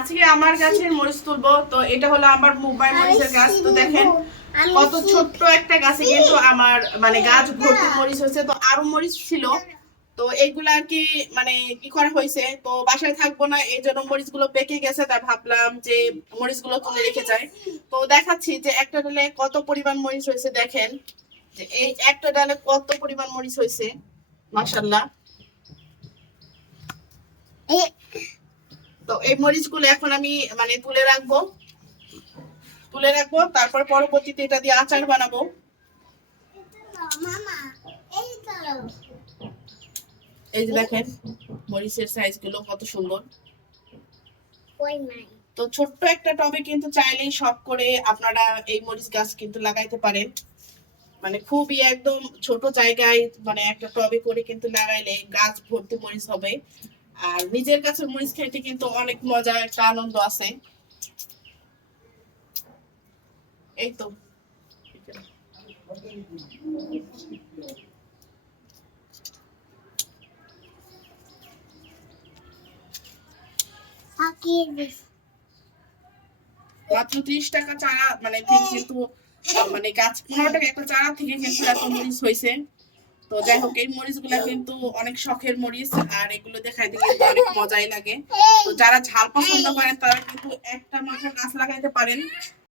আজকে আমার গাছের মরিচ তুলবো। তো এটা হলো আমার মুম্বাই মরিচের গাছ। তো দেখেন কত ছোট্ট একটা গাছে কিন্তু আমার মানে গাছ ভর্তি মরিচ হয়েছে। তো আরো মরিচ ছিল, তো এইগুলা আর কি মানে কি করা হয়েছে, তো বাসায় থাকবো না এই জন্য মরিচ গুলো পেকে গেছে, তাই ভাবলাম যে মরিচ গুলো তুলে রেখে যাই। তো দেখাচ্ছি যে একটা ডালে কত পরিমাণ মরিচ হয়েছে। দেখেন যে এই একটা ডালে কত পরিমাণ মরিচ হয়েছে, মাশাআল্লাহ। তো এই মরিচগুলো এখন আমি মানে তুলে রাখবো, তারপর পরবর্তীতে এটা দিয়ে আচার বানাবো। এই যে দেখেন মরিচের সাইজ গুলো কত সুন্দর। তো ছোট্ট একটা টবে কিন্তু চাইলেই শখ করে আপনারা এই মরিচ গাছ কিন্তু লাগাইতে পারেন। মানে খুবই একদম ছোট জায়গায় মানে একটা টবে করে কিন্তু লাগাইলে গাছ ভর্তি মরিচ হবে। আর নিজের গাছের মরিচ খেতে কিন্তু অনেক মজা, একটা আনন্দ আছে। এই তো মাত্র 30 টাকা চারা মানে কিন্তু মানে গাছ 15 টাকা একটা চারা থেকে কিন্তু এত মরিচ হয়েছে। তো যাই হোক এই মরিচ গুলা কিন্তু অনেক শখের মরিচ, আর এগুলো দেখাইতে কিন্তু অনেক মজাই লাগে। তো যারা ঝাল পছন্দ করেন তারা কিন্তু একটা মাত্র গাছ লাগাইতে পারেন।